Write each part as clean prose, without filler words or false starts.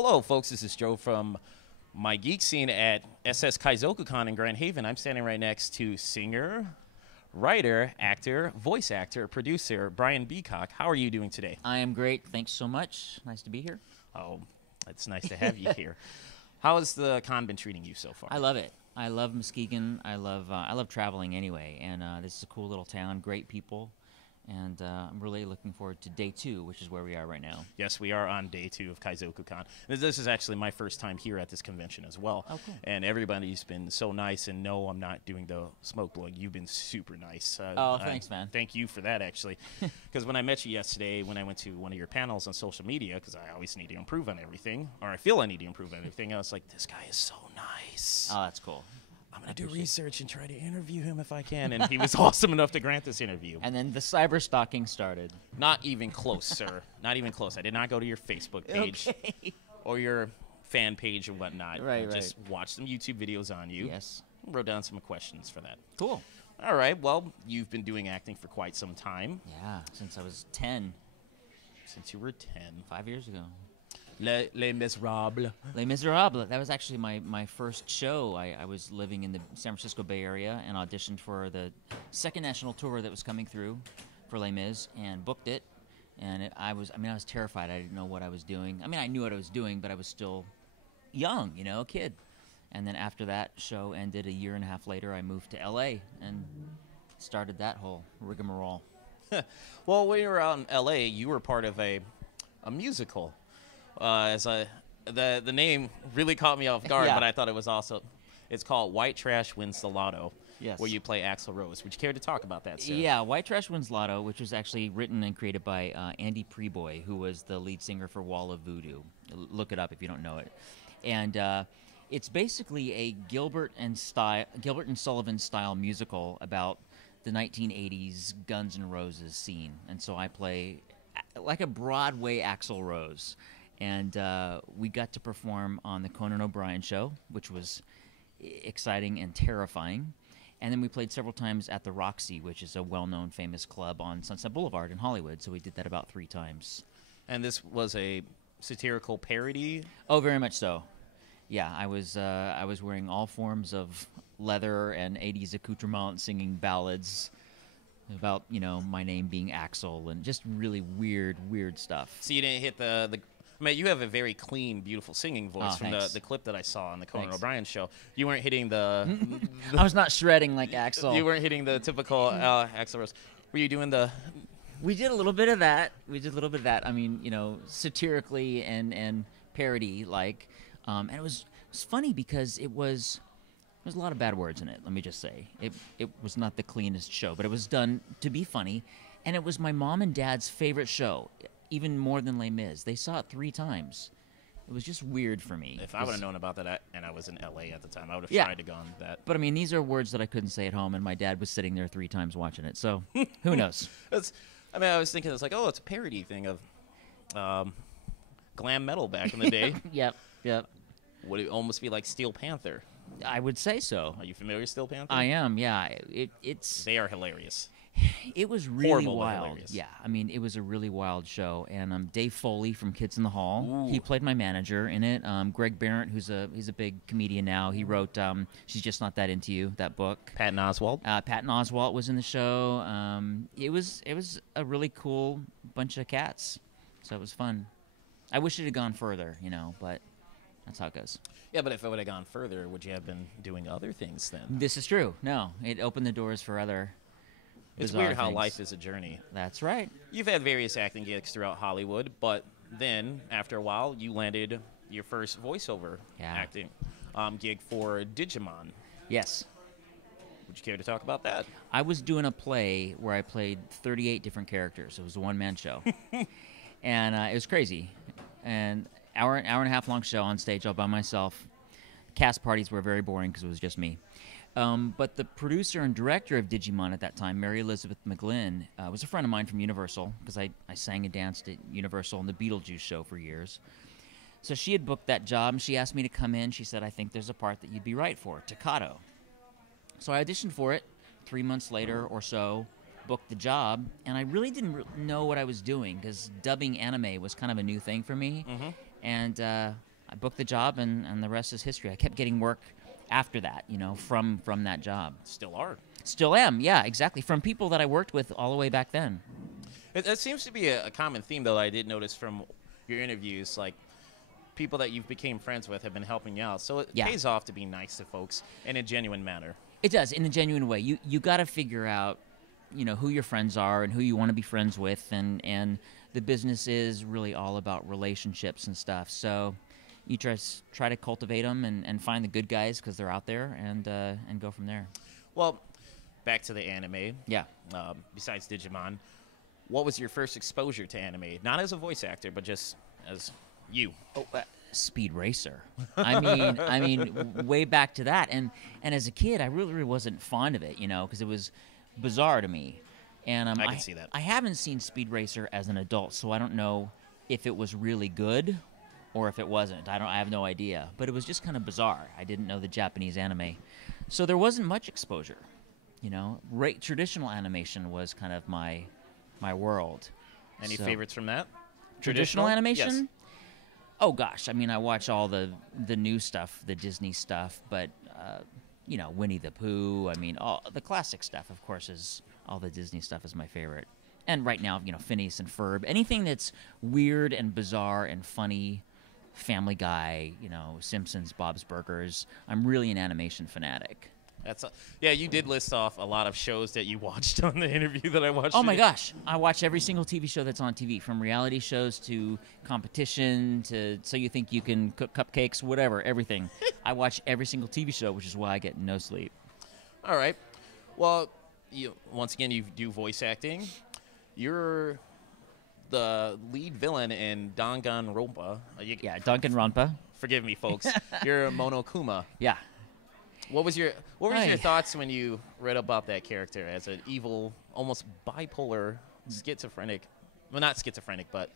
Hello, folks. This is Joe from MIGeekScene at SS Kaizoku Con in Grand Haven. I'm standing right next to singer, writer, actor, voice actor, producer Brian Beacock. How are you doing today? I am great. Thanks so much. Nice to be here. Oh, it's nice to have you here. How has the con been treating you so far? I love it. I love Muskegon. I love traveling anyway, and this is a cool little town. Great people, and I'm really looking forward to day 2, which is where we are right now. Yes, we are on day 2 of Kaizoku Con. This is actually my first time here at this convention as well. Oh, cool. And everybody's been so nice, and no, I'm not doing the smoke blowing. You've been super nice. Thanks, man. Thank you for that, actually. Because when I met you yesterday, when I went to one of your panels on social media, because I always need to improve on everything, or I feel I need to improve on everything, I was like, this guy is so nice. Oh, that's cool. I'm going to do research and try to interview him if I can. And he was awesome enough to grant this interview. And then the cyber stalking started. Not even close, sir. Not even close. I did not go to your Facebook page Okay. or your fan page or whatnot. Right, I just watched some YouTube videos on you. Yes. Wrote down some questions for that. Cool. All right. Well, you've been doing acting for quite some time. Yeah, since I was 10, Since you were 10. 5 years ago. Les Miserables. Les Miserables. That was actually my first show. I was living in the San Francisco Bay Area and auditioned for the second national tour that was coming through for Les Mis and booked it. And I was terrified. I didn't know what I was doing. I knew what I was doing, but I was still young, a kid. And then after that show ended a year and a half later, I moved to L.A. and started that whole rigmarole. Well, when you were out in L.A., you were part of a musical. The name really caught me off guard, Yeah. but I thought it was also, it's called White Trash Wins Lotto. Yes. Where you play Axl Rose. Would you care to talk about that, sir? Yeah, White Trash Wins Lotto, which was actually written and created by Andy Preboy, who was the lead singer for Wall of Voodoo. Look it up if you don't know it. And it's basically a Gilbert and Sullivan style musical about the 1980s Guns N' Roses scene. And so I play like a Broadway Axl Rose. And we got to perform on the Conan O'Brien show, which was exciting and terrifying. And then we played several times at the Roxy, which is a well-known, famous club on Sunset Boulevard in Hollywood. So we did that about 3 times. And this was a satirical parody? Oh, very much so. Yeah, I was wearing all forms of leather and 80s accoutrement, singing ballads about, my name being Axl and just really weird stuff. So you didn't hit the you have a very clean, beautiful singing voice from the clip that I saw on the Conan O'Brien show. You weren't hitting the... I was not shredding like Axl. You weren't hitting the typical Axl Rose. Were you doing the... We did a little bit of that. Satirically and parody-like. And it was funny because there's a lot of bad words in it, let me just say. It was not the cleanest show, but it was done to be funny. And it was my mom and dad's favorite show, even more than Les Mis. They saw it 3 times. It was just weird for me. If I would have known about that, and I was in L.A. at the time, I would have tried to go on that. But, these are words that I couldn't say at home, and my dad was sitting there 3 times watching it. So, who knows? I was thinking, it's like, oh, it's a parody thing of glam metal back in the day. Yep. Would it almost be like Steel Panther? I would say so. Are you familiar with Steel Panther? I am, yeah. They are hilarious. It was really Horrible, but wild. hilarious. Yeah, it was a really wild show. And Dave Foley from Kids in the Hall, Ooh. he played my manager in it. Greg Barrett, he's a big comedian now. He wrote She's Just Not That Into You, that book. Patton Oswalt. Patton Oswalt was in the show. It was a really cool bunch of cats, so it was fun. I wish it had gone further, but that's how it goes. Yeah, but if it would have gone further, would you have been doing other things then? This is true. No, it opened the doors for other. It's bizarre weird how things. life is a journey. That's right. You've had various acting gigs throughout Hollywood, but then, after a while, you landed your first voiceover acting gig for Digimon. Yes. Would you care to talk about that? I was doing a play where I played 38 different characters. It was a one-man show. And it was crazy. And hour and a half long show on stage all by myself. Cast parties were very boring because it was just me. But the producer and director of Digimon at that time, Mary Elizabeth McGlynn, was a friend of mine from Universal because I sang and danced at Universal and the Beetlejuice show for years. So she had booked that job, and she asked me to come in. She said, I think there's a part that you'd be right for, Takato. So I auditioned for it 3 months later or so, booked the job, and I really didn't know what I was doing because dubbing anime was kind of a new thing for me. Mm-hmm. And I booked the job, and the rest is history. I kept getting work after that, you know, from that job. Still are. Still am, yeah, exactly. From people that I worked with all the way back then. It seems to be a common theme, though, I did notice from your interviews. Like, people that you've became friends with have been helping you out. So it pays off to be nice to folks in a genuine manner. It does, in a genuine way. You got to figure out, you know, who your friends are and who you want to be friends with, and the business is really all about relationships and stuff. So you try to cultivate them and find the good guys because they're out there, and go from there. Well, back to the anime. Yeah. Besides Digimon, what was your first exposure to anime? Not as a voice actor, but just as you. Oh, Speed Racer. I mean, way back to that. And as a kid, I really wasn't fond of it, you know, because it was bizarre to me. And I can see that. I haven't seen Speed Racer as an adult, so I don't know if it was really good or if it wasn't. I have no idea. But it was just kind of bizarre. I didn't know the Japanese anime, so there wasn't much exposure. You know, traditional animation was kind of my world. Any favorites from that? Traditional animation? Yes. Oh gosh, I mean, I watch all the new stuff, the Disney stuff, but you know, Winnie the Pooh. I mean, all the classic stuff, of course, is all the Disney stuff is my favorite. And right now, you know, Phineas and Ferb, anything that's weird and bizarre and funny, Family Guy, you know, Simpsons, Bob's Burgers. I'm really an animation fanatic. Yeah, you did list off a lot of shows that you watched on the interview that I watched. Oh my gosh, I watch every single TV show that's on TV, from reality shows to competition to So You Think You Can Cook Cupcakes, whatever, everything. I watch every single TV show, which is why I get no sleep. All right. Well, once again, you do voice acting. You're the lead villain in Danganronpa. Yeah, Danganronpa. Forgive me, folks. You're Monokuma. Yeah. What was your thoughts when you read about that character as an evil, almost bipolar, schizophrenic? Well, not schizophrenic, but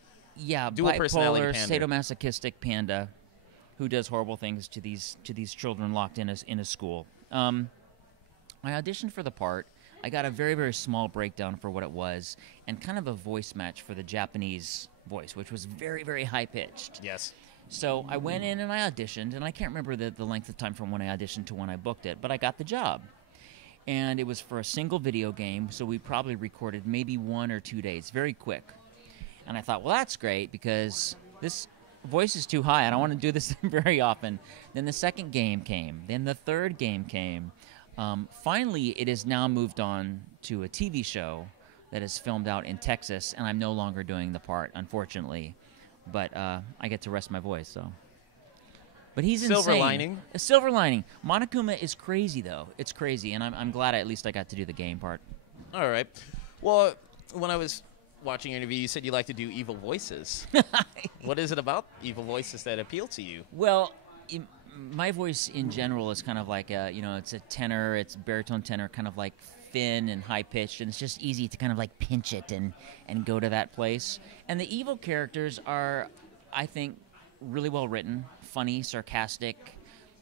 dual personality bipolar, panda. sadomasochistic panda who does horrible things to these children locked in a school. I auditioned for the part. I got a very, very small breakdown for what it was, and kind of a voice match for the Japanese voice, which was very, very high pitched. Yes. So I went in and I auditioned, and I can't remember the length of time from when I auditioned to when I booked it, but I got the job. And it was for a single video game, so we probably recorded maybe 1 or 2 days, very quick. And I thought, well, that's great, because this voice is too high. I don't want to do this very often. Then the second game came. Then the third game came. Finally, it has now moved on to a TV show that is filmed out in Texas, and I'm no longer doing the part, unfortunately. But I get to rest my voice, so. But he's insane. Silver lining. A silver lining. Monokuma is crazy, though. It's crazy, and I'm glad at least I got to do the game part. All right. Well, when I was watching your interview, you said you like to do evil voices. What is it about evil voices that appeal to you? Well, my voice in general is kind of like it's a tenor, it's baritone tenor, kind of like thin and high-pitched, and it's just easy to kind of like pinch it and go to that place. And the evil characters are, I think, really well written, funny, sarcastic,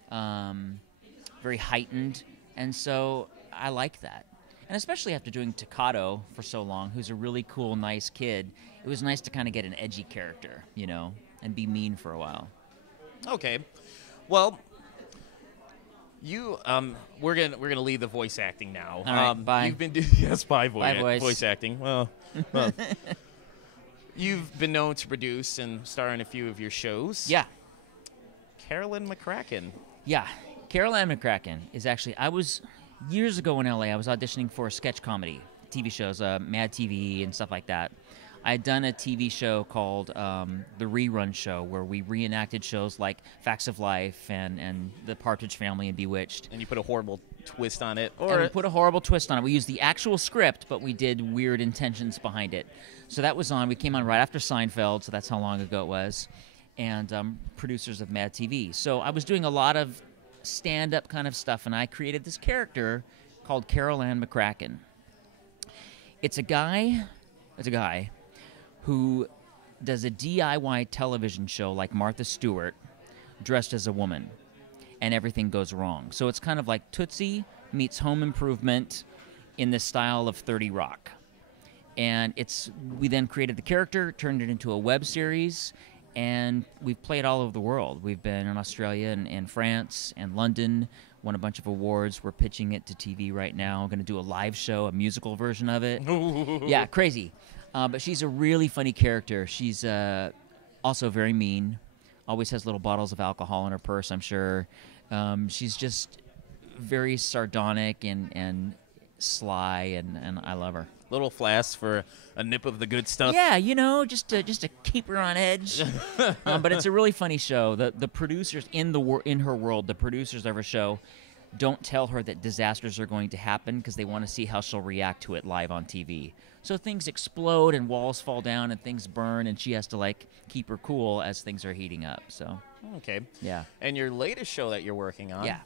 very heightened, and so I like that. And especially after doing Takato for so long, who's a really cool, nice kid, it was nice to kind of get an edgy character, you know, and be mean for a while. Okay. Well, we're gonna leave the voice acting now. All right, bye. You've been voice acting. Well, you've been known to produce and star in a few of your shows. Yeah. Carolyn McCracken. Yeah, Carolyn McCracken is actually. I was years ago in LA. I was auditioning for sketch comedy TV shows, Mad TV and stuff like that. I had done a TV show called The Rerun Show, where we reenacted shows like Facts of Life and The Partridge Family and Bewitched. And you put a horrible twist on it. And we put a horrible twist on it. We used the actual script, but we did weird intentions behind it. So that was on. We came on right after Seinfeld, so that's how long ago it was. And producers of Mad TV. So I was doing a lot of stand-up kind of stuff, and I created this character called Carol Ann McCracken. It's a guy who does a DIY television show like Martha Stewart, dressed as a woman, and everything goes wrong. So it's kind of like Tootsie meets Home Improvement in the style of 30 Rock. And we then created the character, turned it into a web series, and we've played all over the world. We've been in Australia and France and London, won a bunch of awards. We're pitching it to TV right now. We're going to do a live show, a musical version of it. Yeah, crazy. But she's a really funny character. She's also very mean, always has little bottles of alcohol in her purse, I'm sure. She's just very sardonic and sly, and I love her. Little flask for a nip of the good stuff. Yeah, you know, just to keep her on edge. But it's a really funny show. The producers in her world, the producers of her show, don't tell her that disasters are going to happen because they want to see how she'll react to it live on TV. So things explode and walls fall down and things burn, and she has to like keep her cool as things are heating up. So okay, yeah. And your latest show that you're working on? Yeah,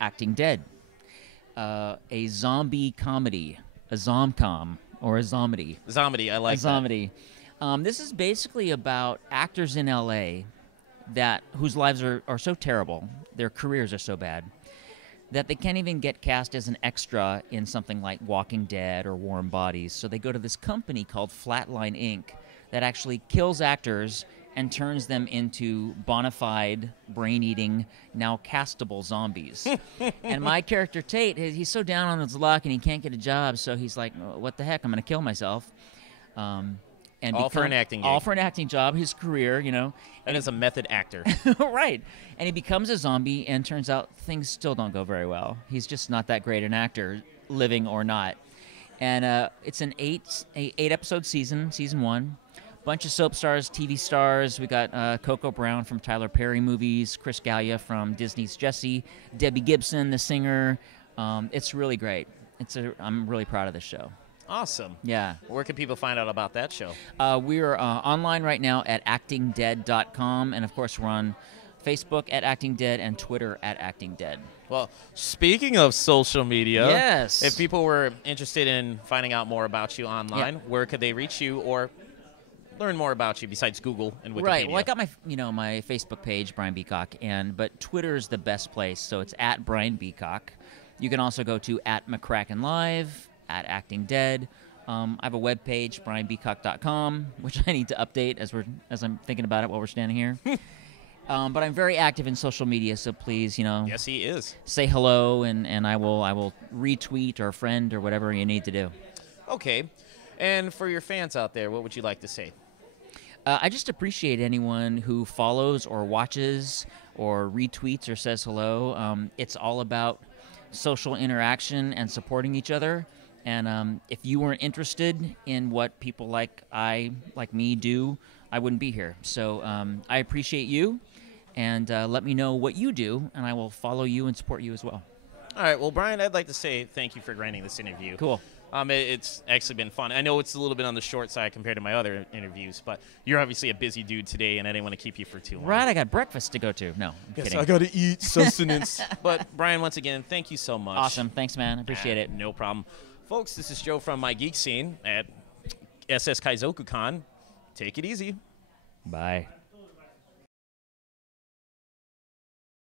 Acting Dead. A zombie comedy, a zomcom, or a zomedy. Zomedy, I like a zomedy. This is basically about actors in L.A. whose lives are so terrible, their careers are so bad, that they can't even get cast as an extra in something like Walking Dead or Warm Bodies. So they go to this company called Flatline Inc. that actually kills actors and turns them into bona fide, brain-eating, now castable zombies. And my character, Tate, he's so down on his luck and he can't get a job, so he's like, what the heck, I'm going to kill myself. And all for an acting gig. All for an acting job, his career, you know. And as a method actor. Right. And he becomes a zombie, and turns out things still don't go very well. He's just not that great an actor, living or not. And it's an eight-episode season 1. Bunch of soap stars, TV stars. We got Coco Brown from Tyler Perry movies, Chris Gallia from Disney's Jessie, Debbie Gibson, the singer. It's really great. I'm really proud of this show. Awesome. Yeah. Where can people find out about that show? We're online right now at actingdead.com, and of course we're on Facebook at Acting Dead and Twitter at Acting Dead. Well, speaking of social media, yes. If people were interested in finding out more about you online, yeah. Where could they reach you or learn more about you besides Google and Wikipedia? Right. Well, I got my Facebook page, Brian Beacock, but Twitter is the best place, so it's at Brian Beacock. You can also go to at McCracken Live, at Acting Dead. I have a web page, brianbeacock.com, which I need to update as I'm thinking about it while we're standing here. But I'm very active in social media, so please, Yes, he is. Say hello, and I will retweet or friend or whatever you need to do. Okay. And for your fans out there, what would you like to say? I just appreciate anyone who follows or watches or retweets or says hello. It's all about social interaction and supporting each other. And if you weren't interested in what people like me do, I wouldn't be here. So I appreciate you, and let me know what you do, and I will follow you and support you as well. All right. Well, Brian, I'd like to say thank you for granting this interview. Cool. It's actually been fun. I know it's a little bit on the short side compared to my other interviews, but you're obviously a busy dude today, and I didn't want to keep you for too long. Right, I got breakfast to go to. No, I'm kidding. I got to eat sustenance. But, Brian, once again, thank you so much. Awesome. Thanks, man. I appreciate it. No problem. Folks, this is Joe from MIGeekScene at SS Kaizoku Con. Take it easy. Bye.